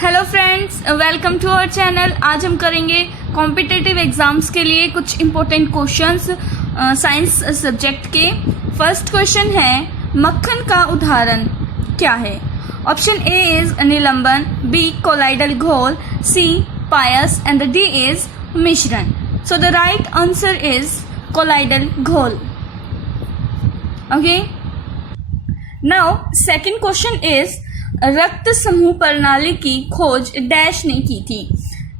Hello friends, welcome to our channel. आज हम करेंगे कॉम्पिटिटिव एग्जाम्स के लिए कुछ इम्पोर्टेंट क्वेश्चंस साइंस सब्जेक्ट के। फर्स्ट क्वेश्चन है, मक्खन का उदाहरण क्या है? ऑप्शन ए इज निलंबन, बी कोलाइडल घोल, सी पायस एंड डी इज मिश्रण। So the right answer is colloidal घोल। Okay, now second question is, रक्त समूह प्रणाली की खोज डैश ने की थी?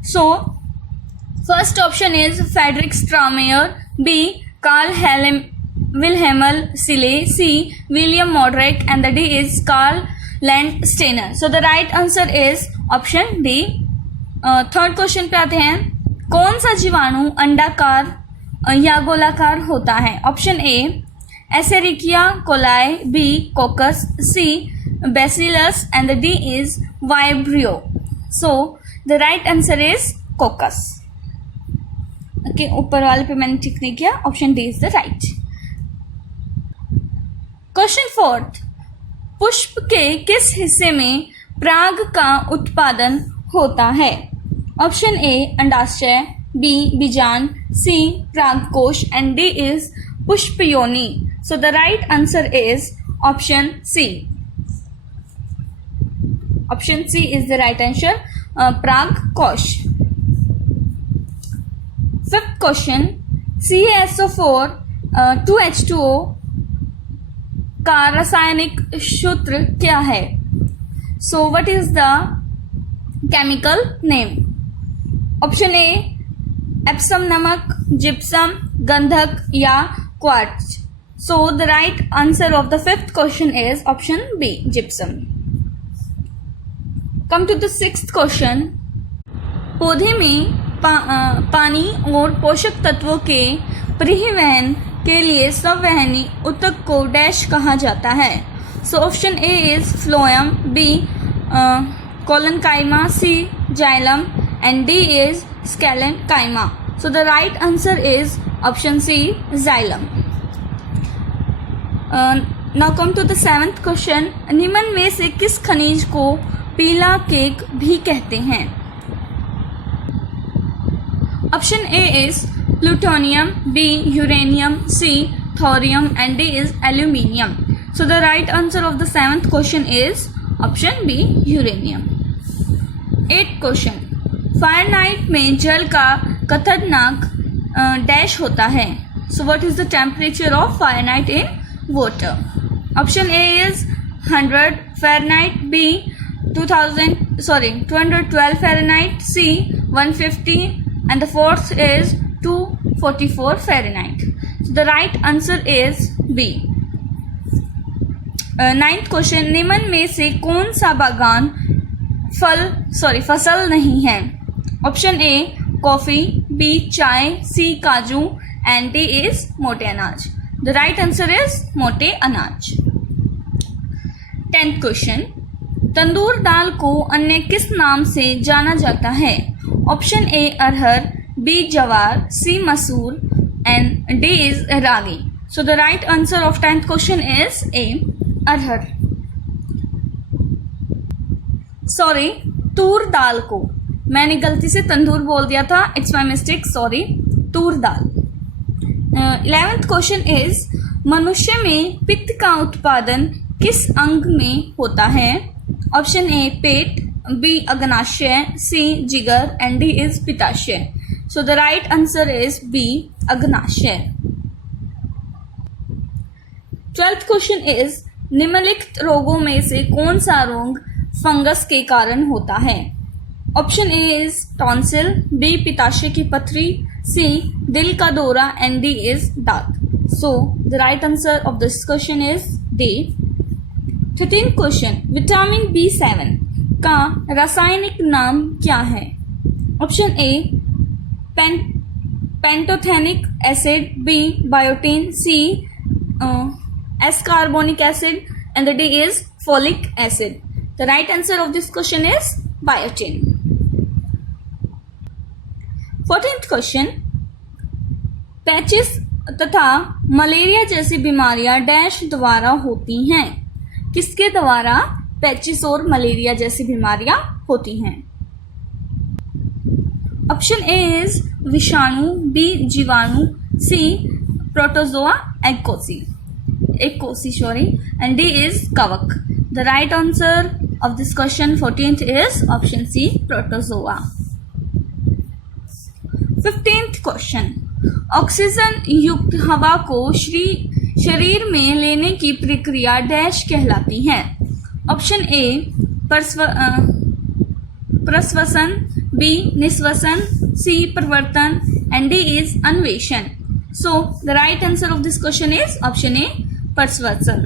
So first option is Frederick Strameyer, B Karl Wilhelm सिले, C William Moderek and the D is Karl Landsteiner. So the right answer is option D. Third question पे आते हैं, कौन सा जीवाणु अंडाकार या गोलाकार होता है? Option A Escherichia coli, B coccus, C Bacillus and the D is Vibrio. So the right answer is coccus. Okay, ऊपर वाले पे मैंने टिक नहीं किया, option D is the right. Question fourth, पुष्प के किस हिस्से में पराग का उत्पादन होता है? ऑप्शन ए अंडाशय, बी बीजांड, सी परागकोश एंड डी इज पुष्प योनि। So the right answer is option C. Option C is the right answer, परागकोश। Fifth question, CaSO4 2H2O का रासायनिक सूत्र क्या है? So what is the chemical name? Option A Epsom नमक, जिप्सम, गंधक या quartz. So the right answer of the fifth question is option B, gypsum. Come to the sixth question, पौधे में पानी और पोषक तत्वों के परिवहन के लिए संवहनी ऊतक को डैश कहा जाता है? So option A is phloem, B collenchyma, C xylem and D is sclerenchyma. So the right answer is option C, xylem. Now come to the seventh question, निम्न में से किस खनिज को पीला केक भी कहते हैं? Option A is plutonium, B uranium, C thorium and D is aluminium. So the right answer of the seventh question is option B, uranium. Eight question, Fahrenheit में जल का खतरनाक डैश होता है? So what is the temperature of Fahrenheit in water? Option A is 100 Fahrenheit, B 212 Fahrenheit, C 150 and the fourth is 244 Fahrenheit. So the right answer is B. Ninth question, निम्न में से कौन सा बागान फसल नहीं है? ऑप्शन ए कॉफी, बी चाय, सी काजू एंड डी इज मोटे अनाज। द राइट आंसर इज मोटे अनाज। 10th क्वेश्चन, तंदूर दाल को अन्य किस नाम से जाना जाता है? Option A arhar, B jowar, C masoor and D is ragi. So the right answer of 10th question is A arhar. Sorry, तूर दाल को मैंने गलती से तंदूर बोल दिया था, इट्स माई मिस्टेक, सॉरी, तूर दाल। 11th क्वेश्चन इज, मनुष्य में पित्त का उत्पादन किस अंग में होता है? ऑप्शन ए पेट, बी अग्नाशय, सी जिगर एंड डी इज पित्ताशय। So the right answer is B, अग्नाशय। 12th क्वेश्चन इज, निम्नलिखित रोगों में से कौन सा रोग फंगस के कारण होता है? Option A is tonsil, B पित्ताशय की पथरी, सी दिल का दौरा एंड डी इज दांत। So the right answer of this question is D. 13th question, vitamin B7 का रासायनिक नाम क्या है? Option A pantothenic acid, B biotin, C ascorbic acid and the D is folic acid. The right answer of this question is biotin. 14th question, पैचिस तथा malaria जैसी बीमारियां dash द्वारा होती हैं? किसके द्वारा पेचिस और मलेरिया जैसी बीमारियां होती हैं। ऑप्शन ए इज विषाणु, बी जीवाणु, सी प्रोटोजोआ एकोसी and D is कवक। The right answer of this question 14th is option C protozoa। 15th question, oxygen युक्त हवा को शरीर में लेने की प्रक्रिया डैश कहलाती है। ऑप्शन ए प्रश्वसन, बी निश्वसन, सी प्रवर्तन and D is अन्वेषण। So the right answer of this question is option A प्रश्वसन।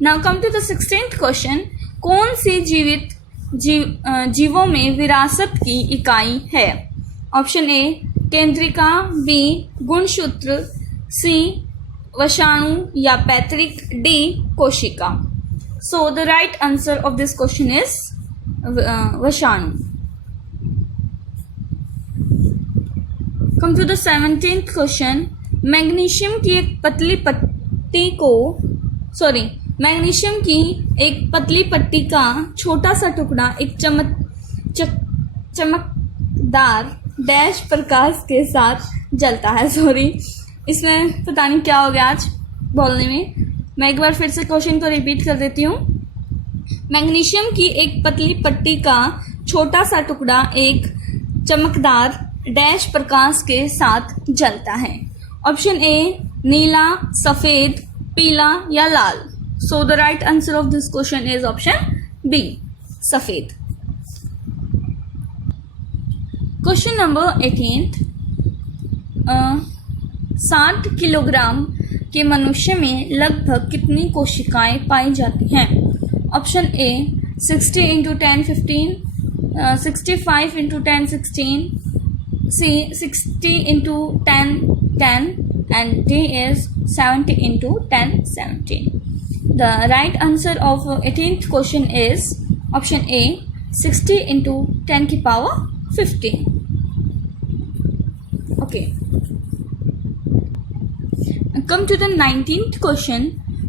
Now come to the 16th question, कौन सी जीवों में विरासत की इकाई है। ऑप्शन ए केंद्रिका, बी गुणसूत्र, सी वशाणु या पैतृक, डी कोशिका। So the right answer of this question is वशाणु। Come to the 17th question, magnesium की एक पतली पट्टी का छोटा सा टुकड़ा एक चमकदार डैश प्रकाश के साथ जलता है। इसमें पता नहीं क्या हो गया आज बोलने में। मैं एक बार फिर से क्वेश्चन को रिपीट कर देती हूँ। मैग्नीशियम की एक पतली पट्टी का छोटा सा टुकड़ा एक चमकदार डैश प्रकाश के साथ जलता है। ऑप्शन ए नीला, सफेद, पीला या लाल। So the right answer of this question is option B सफेद। क्वेश्चन नंबर 18, 60 किलोग्राम के मनुष्य में लगभग कितनी कोशिकाएं पाई जाती हैं। Option A 60 × 10 15, 65 × 10 16, C 60 × 10 10 and D is 70 × 10 17. The right answer of 18th question is option A 60 × 10 की power 15. Okay. Come to the 19th question.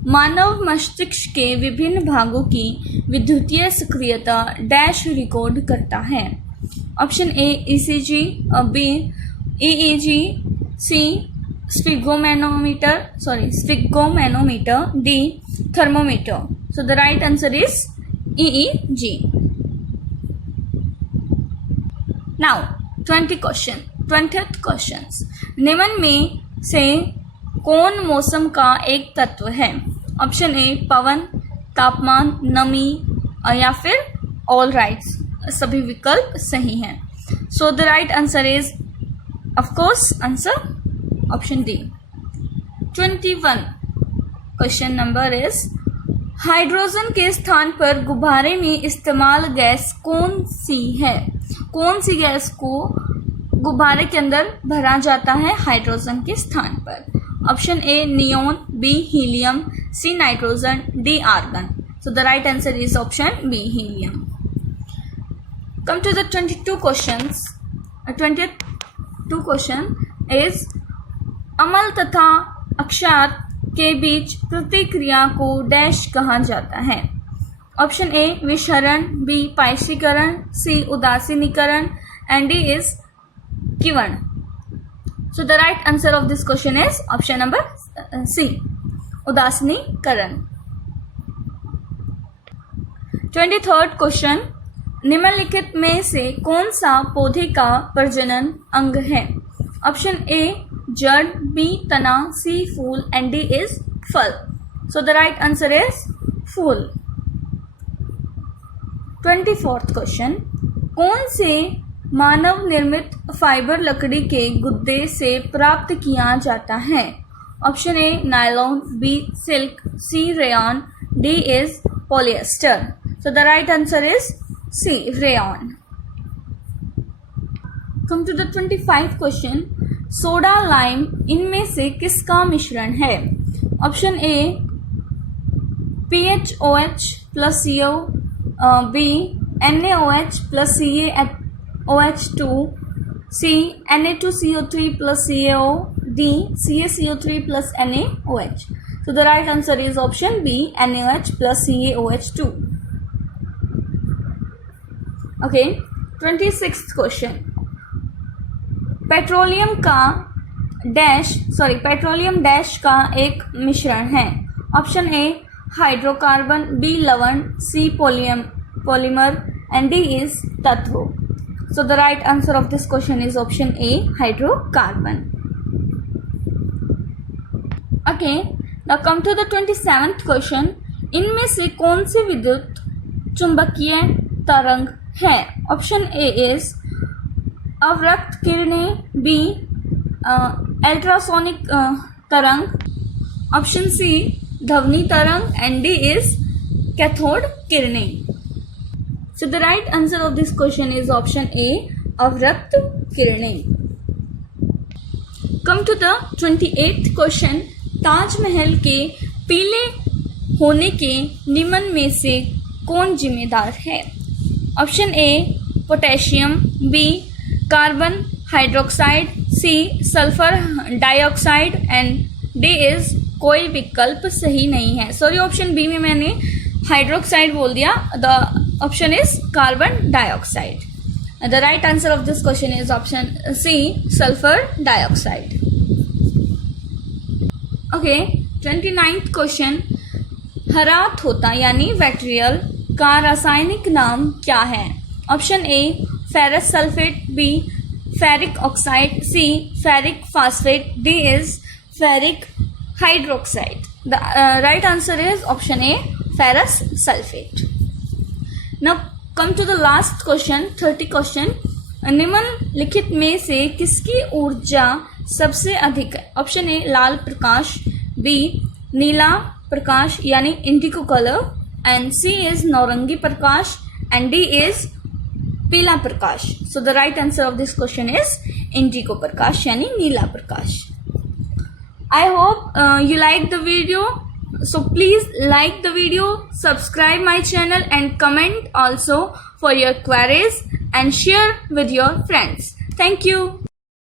मानव मस्तिष्क के विभिन्न भागों की विद्युतीय सक्रियता डैश रिकॉर्ड करता है। Option A ECG, B EEG, C sphygmomanometer, D thermometer. So the right answer is EEG। Now 20th question, निम्न में से कौन मौसम का एक तत्व है। ऑप्शन ए पवन, तापमान, नमी या फिर ऑल राइट्स। सभी विकल्प सही हैं। सो the right answer is of course answer option D. 21 question number is hydrogen के स्थान पर गुब्बारे में इस्तेमाल गैस कौन सी है। कौन सी गैस को गुब्बारे के अंदर भरा जाता है हाइड्रोजन के स्थान पर। Option A neon, B helium, C nitrogen, D argon. So the right answer is option B helium. Come to the 22 questions. 22 question is अम्ल तथा अक्षार के बीच प्रतिक्रिया को डैश कहा जाता है। ऑप्शन ए विषरण, बी पाइशीकरण, सी उदासीनीकरण एंड डी इज किवर्ण। So the right answer of this question is option number C उदासीनीकरण। 23rd क्वेश्चन, निम्नलिखित में से कौन सा पौधे का प्रजनन अंग है। ऑप्शन ए जड़, बी तना, सी फूल एंड डी इज फल। So the right answer is फूल। 24th क्वेश्चन, कौन से मानव निर्मित फाइबर लकड़ी के गुद्दे से प्राप्त किया जाता है। Option A nylon, B silk, C rayon, D is polyester. So the right answer is C rayon। Come to the 25th question, soda lime इनमें से किसका मिश्रण है। Option A PHOH plus CO, B NaOH plus CaOH2, C Na2CO3 plus CaO, D CaCO3 plus NaOH। So the right answer is option B, NaOH plus CaOH2. Okay, 26th question. Petroleum dash का एक मिश्रण है. Option A hydrocarbon, B लवण, C polymer and D is तत्व. So the right answer of this question is option A hydrocarbon. Okay, now come to the 27th question. इनमें से कौन सी विद्युत चुंबकीय तरंग है? ऑप्शन ए इज अवरक्त किरणें, बी अल्ट्रासोनिक तरंग, ऑप्शन सी ध्वनि तरंग एंड डी इज कैथोड किरणें. So the right answer of this question is option A अवरक्त किरणें. Come to the 28th question. Taj Mahal के पीले होने के निम्न में से कौन जिम्मेदार है? Option A potassium, B carbon hydroxide, C sulphur dioxide and D is कोई विकल्प सही नहीं है. सॉरी, ऑप्शन बी में मैंने हाइड्रोक्साइड बोल दिया. The option is carbon dioxide. The right answer of this question is option C sulphur dioxide. Okay, 29th question. हरा थोता यानी वेट्रियल का रासायनिक नाम क्या है? Option A ferrous sulphate, B ferric oxide, C ferric phosphate, D is ferric hydroxide. The right answer is option A ferrous sulphate. Now come to the last question, 30 question. निम्नलिखित में से किसकी ऊर्जा सबसे अधिक है? ऑप्शन ए लाल प्रकाश, बी नीला प्रकाश यानी indigo colour, and C is नारंगी प्रकाश एंड डी इज पीला प्रकाश. So the right answer of this question is indigo प्रकाश यानी नीला प्रकाश. I hope you like the video. So please like the video, subscribe my channel and comment also for your queries and share with your friends. Thank you.